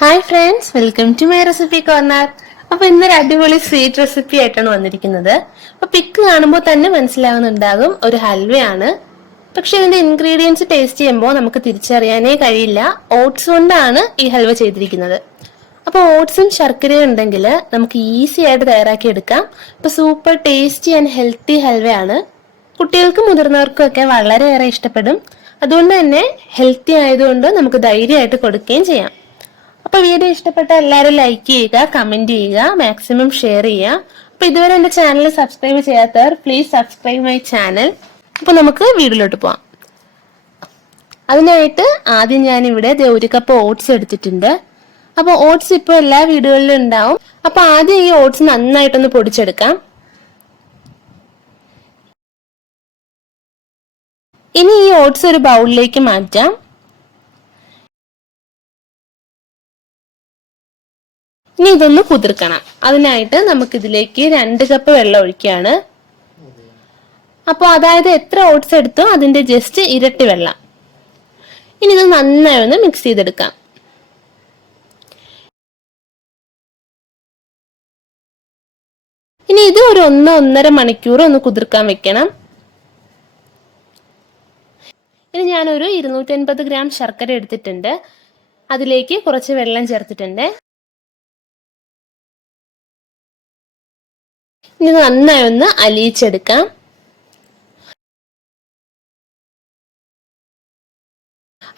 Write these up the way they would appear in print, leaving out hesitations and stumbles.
Hi friends, welcome to my recipe corner. അപ്പൊ ഇന്നൊരു അടിപൊളി സ്വീറ്റ് റെസിപ്പി ആയിട്ടാണ് വന്നിരിക്കുന്നത്. അപ്പൊ പിക്ക് കാണുമ്പോൾ തന്നെ മനസ്സിലാവുന്നുണ്ടാകും ഒരു ഹൽവയാണ്. പക്ഷെ ഇതിന്റെ ഇൻഗ്രീഡിയൻസ് ടേസ്റ്റ് ചെയ്യുമ്പോൾ നമുക്ക് തിരിച്ചറിയാനേ കഴിയില്ല. ഓട്സ് കൊണ്ടാണ് ഈ ഹൽവ ചെയ്തിരിക്കുന്നത്. അപ്പൊ ഓട്സും ശർക്കരയും ഉണ്ടെങ്കിൽ നമുക്ക് ഈസി ആയിട്ട് തയ്യാറാക്കി എടുക്കാം. അപ്പൊ സൂപ്പർ ടേസ്റ്റി ആൻഡ് ഹെൽത്തി ഹൽവയാണ്. കുട്ടികൾക്കും മുതിർന്നവർക്കും ഒക്കെ വളരെയേറെ ഇഷ്ടപ്പെടും. അതുകൊണ്ട് തന്നെ ഹെൽത്തി ആയതുകൊണ്ട് നമുക്ക് ധൈര്യമായിട്ട് കൊടുക്കുകയും ചെയ്യാം. അപ്പൊ വീഡിയോ ഇഷ്ടപ്പെട്ട എല്ലാവരും ലൈക്ക് ചെയ്യുക, കമന്റ് ചെയ്യുക, മാക്സിമം ഷെയർ ചെയ്യുക. അപ്പൊ ഇതുവരെ എന്റെ ചാനൽ സബ്സ്ക്രൈബ് ചെയ്യാത്തവർ പ്ലീസ് സബ്സ്ക്രൈബ് മൈ ചാനൽ. അപ്പൊ നമുക്ക് വീഡിയോയിലോട്ട് പോവാം. അതിനായിട്ട് ആദ്യം ഞാൻ ഇവിടെ ഒരു കപ്പ് ഓട്സ് എടുത്തിട്ടുണ്ട്. അപ്പൊ ഓട്സ് ഇപ്പോൾ എല്ലാ വീടുകളിലും ഉണ്ടാവും. അപ്പൊ ആദ്യം ഈ ഓട്സ് നന്നായിട്ടൊന്ന് പൊടിച്ചെടുക്കാം. ഇനി ഈ ഓട്സ് ഒരു ബൗളിലേക്ക് മാറ്റാം. ഇനി ഇതൊന്ന് കുതിർക്കണം. അതിനായിട്ട് നമുക്ക് ഇതിലേക്ക് 2 കപ്പ് വെള്ളം ഒഴിക്കുകയാണ്. അപ്പോൾ അതായത് എത്ര ഓട്സ് എടുത്തോ അതിന്റെ ജസ്റ്റ് ഇരട്ടി വെള്ളം. ഇനി ഇത് നന്നായി ഒന്ന് മിക്സ് ചെയ്തെടുക്കാം. ഇനി ഇത് ഒരു 1-1.5 മണിക്കൂർ ഒന്ന് കുതിർക്കാൻ വെക്കണം. ഇനി ഞാനൊരു 250 ഗ്രാം ശർക്കര എടുത്തിട്ടുണ്ട്. അതിലേക്ക് കുറച്ച് വെള്ളം ചേർത്തിട്ടുണ്ട്. ഇനി നന്നായി ഒന്ന് അലിയിച്ചെടുക്കാം.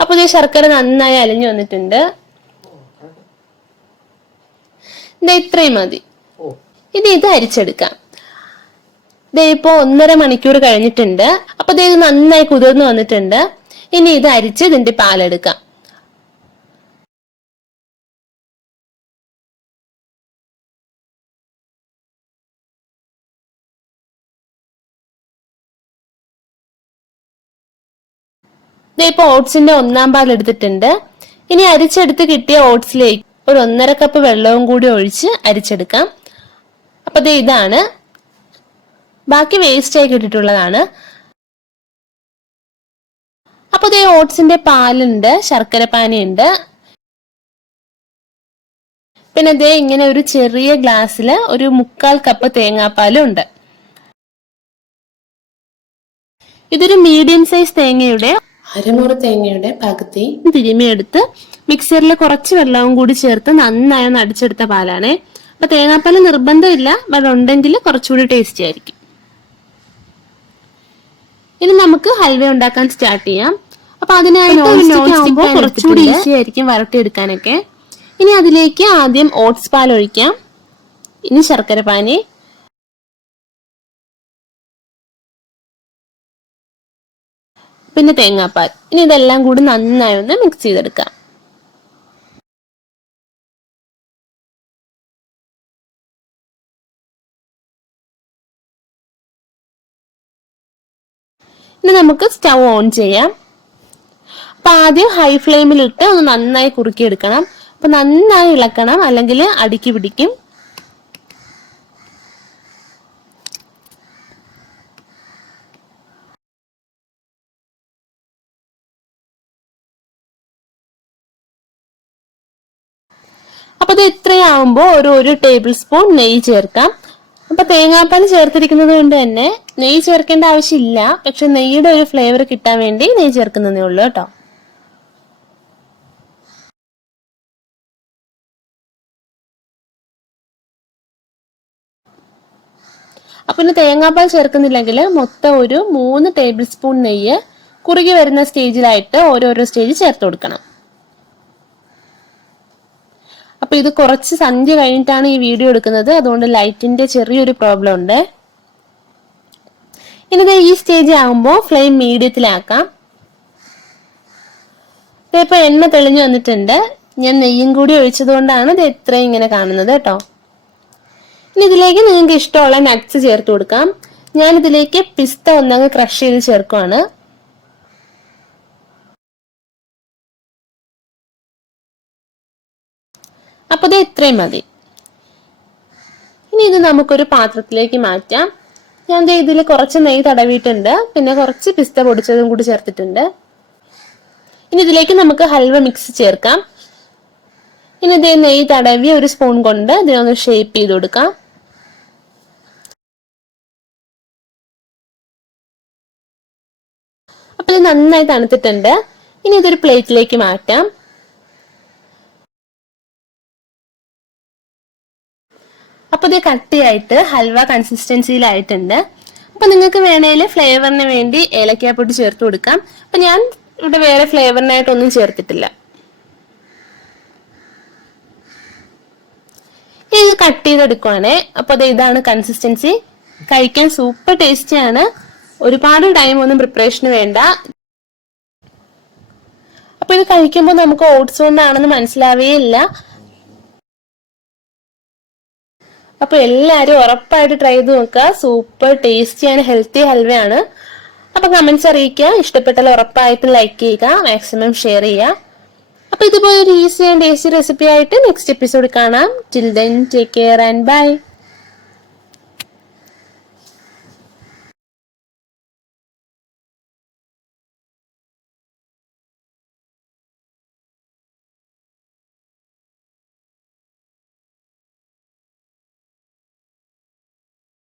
അപ്പൊ ഈ ശർക്കര നന്നായി അലിഞ്ഞു വന്നിട്ടുണ്ട്. ഇത്രയും മതി. ഇനി ഇത് അരിച്ചെടുക്കാം. ഇപ്പോ 1.5 മണിക്കൂർ കഴിഞ്ഞിട്ടുണ്ട്. അപ്പൊ ഇത് നന്നായി കുതിർന്നു വന്നിട്ടുണ്ട്. ഇനി ഇത് അരിച്ച് ഇതിന്റെ പാലെടുക്കാം. ഇപ്പൊ ഓട്സിന്റെ 1-ാം പാൽ എടുത്തിട്ടുണ്ട്. ഇനി അരിച്ചെടുത്ത് കിട്ടിയ ഓട്സിലേക്ക് ഒരു 1.5 കപ്പ് വെള്ളവും കൂടി ഒഴിച്ച് അരിച്ചെടുക്കാം. അപ്പൊ ഇതാണ്. ബാക്കി വേസ്റ്റ് ആയി കിട്ടിയിട്ടുള്ളതാണ്. അപ്പൊ ഓട്സിന്റെ പാലുണ്ട്, ശർക്കര പാനിയുണ്ട്. പിന്നെ ഇങ്ങനെ ഒരു ചെറിയ ഗ്ലാസ്സില് ഒരു 1/4 കപ്പ് തേങ്ങാപ്പാലും ഉണ്ട്. ഇതൊരു മീഡിയം സൈസ് തേങ്ങയുടെ അരമുറി തേങ്ങയുടെ പകുതി തിരുമിയെടുത്ത് മിക്സറിൽ കുറച്ച് വെള്ളവും കൂടി ചേർത്ത് നന്നായി ഒന്ന് അടിച്ചെടുത്ത പാലാണ്. അപ്പൊ തേങ്ങാപ്പാൽ നിർബന്ധമില്ല, വെള്ളം ഉണ്ടെങ്കിൽ കുറച്ചുകൂടി ടേസ്റ്റി ആയിരിക്കും. ഇനി നമുക്ക് ഹൽവ ഉണ്ടാക്കാൻ സ്റ്റാർട്ട് ചെയ്യാം. അപ്പൊ അതിനായിട്ട് കുറച്ചുകൂടി ഈസി ആയിരിക്കും വരട്ടിയെടുക്കാനൊക്കെ. ഇനി അതിലേക്ക് ആദ്യം ഓട്സ് പാൽ ഒഴിക്കാം. ഇനി ശർക്കര പാനി, പിന്നെ തേങ്ങാപ്പാൽ. ഇനി ഇതെല്ലാം കൂടി നന്നായി ഒന്ന് മിക്സ് ചെയ്തെടുക്കാം. ഇനി നമുക്ക് സ്റ്റൗ ഓൺ ചെയ്യാം. അപ്പൊ ആദ്യം ഹൈ ഫ്ലെയിമിലിട്ട് ഒന്ന് നന്നായി കുറുക്കിയെടുക്കണം. അപ്പൊ നന്നായി ഇളക്കണം, അല്ലെങ്കിൽ അടിക്ക് പിടിക്കും. അപ്പൊ ഇത്രയാവുമ്പോ ഒരു ടേബിൾ സ്പൂൺ നെയ്യ് ചേർക്കാം. അപ്പൊ തേങ്ങാപ്പാൽ ചേർത്തിരിക്കുന്നത് കൊണ്ട് തന്നെ നെയ്യ് ചേർക്കേണ്ട ആവശ്യമില്ല. പക്ഷെ നെയ്യുടെ ഒരു ഫ്ലേവർ കിട്ടാൻ വേണ്ടി നെയ്യ് ചേർക്കുന്നതേ ഉള്ളൂ കേട്ടോ. അപ്പൊ ഇനി തേങ്ങാപ്പാൽ ചേർക്കുന്നില്ലെങ്കിൽ മൊത്തം ഒരു 3 ടേബിൾ സ്പൂൺ നെയ്യ് കുറുകി വരുന്ന സ്റ്റേജിലായിട്ട് ഓരോരോ സ്റ്റേജ് ചേർത്ത് കൊടുക്കണം. അപ്പൊ ഇത് കുറച്ച് സന്ധ്യ കഴിഞ്ഞിട്ടാണ് ഈ വീഡിയോ എടുക്കുന്നത്, അതുകൊണ്ട് ലൈറ്റിന്റെ ചെറിയൊരു പ്രോബ്ലം ഉണ്ട്. ഇനി ഈ സ്റ്റേജ് ആകുമ്പോൾ ഫ്ലെയിം മീഡിയത്തിലാക്കാം. ഇപ്പൊ എണ്ണ തെളിഞ്ഞു വന്നിട്ടുണ്ട്. ഞാൻ നെയ്യും കൂടി ഒഴിച്ചത് കൊണ്ടാണ് ഇത് ഇത്രയും ഇങ്ങനെ കാണുന്നത് കേട്ടോ. ഇനി ഇതിലേക്ക് നിങ്ങൾക്ക് ഇഷ്ടമുള്ള നട്ട്സ് ചേർത്ത് കൊടുക്കാം. ഞാൻ ഇതിലേക്ക് പിസ്ത ഒന്നങ്ങ് ക്രഷ് ചെയ്ത് ചേർക്കുവാണ്. അപ്പൊ ഇത്രയും മതി. ഇനി ഇത് നമുക്കൊരു പാത്രത്തിലേക്ക് മാറ്റാം. ഞാൻ ഇതിൽ കുറച്ച് നെയ്യ് തടവിയിട്ടുണ്ട്, പിന്നെ കുറച്ച് പിസ്ത പൊടിച്ചതും കൂടി ചേർത്തിട്ടുണ്ട്. ഇനി ഇതിലേക്ക് നമുക്ക് ഹൽവ മിക്സ് ചേർക്കാം. ഇനി ഇതേ നെയ്യ് തടവി ഒരു സ്പൂൺ കൊണ്ട് ഇതിനൊന്ന് ഷേപ്പ് ചെയ്ത് കൊടുക്കാം. അപ്പൊ ഇത് നന്നായി തണുത്തിട്ടുണ്ട്. ഇനി ഇതൊരു പ്ലേറ്റിലേക്ക് മാറ്റാം. അപ്പൊ ഇത് കട്ടിയായിട്ട് ഹൽവ കൺസിസ്റ്റൻസിയിലായിട്ടുണ്ട്. അപ്പൊ നിങ്ങൾക്ക് വേണേൽ ഫ്ലേവറിന് വേണ്ടി ഏലക്കാപ്പൊടി ചേർത്ത് കൊടുക്കാം. അപ്പൊ ഞാൻ ഇവിടെ വേറെ ഫ്ലേവറിനായിട്ടൊന്നും ചേർത്തിട്ടില്ല. ഇത് കട്ട് ചെയ്തെടുക്കുവാണേ. അപ്പൊ അത് ഇതാണ് കൺസിസ്റ്റൻസി. കഴിക്കാൻ സൂപ്പർ ടേസ്റ്റിയാണ്. ഒരുപാട് ടൈം ഒന്നും പ്രിപ്പറേഷന് വേണ്ട. അപ്പൊ ഇത് കഴിക്കുമ്പോൾ നമുക്ക് ഓട്സ് കൊണ്ടാണെന്ന് മനസ്സിലാവേ ഇല്ല. അപ്പൊ എല്ലാരും ഉറപ്പായിട്ട് ട്രൈ ചെയ്ത് നോക്കുക. സൂപ്പർ ടേസ്റ്റി ആൻഡ് ഹെൽത്തി ഹൽവയാണ്. അപ്പൊ കമന്റ്സ് അറിയിക്കുക. ഇഷ്ടപ്പെട്ടാൽ ഉറപ്പായിട്ടും ലൈക്ക് ചെയ്യുക, മാക്സിമം ഷെയർ ചെയ്യുക. അപ്പൊ ഇതുപോലെ ഒരു ഈസി ആൻഡ് ടേസ്റ്റി റെസിപ്പി ആയിട്ട് നെക്സ്റ്റ് എപ്പിസോഡ് കാണാം. Till then take care and by.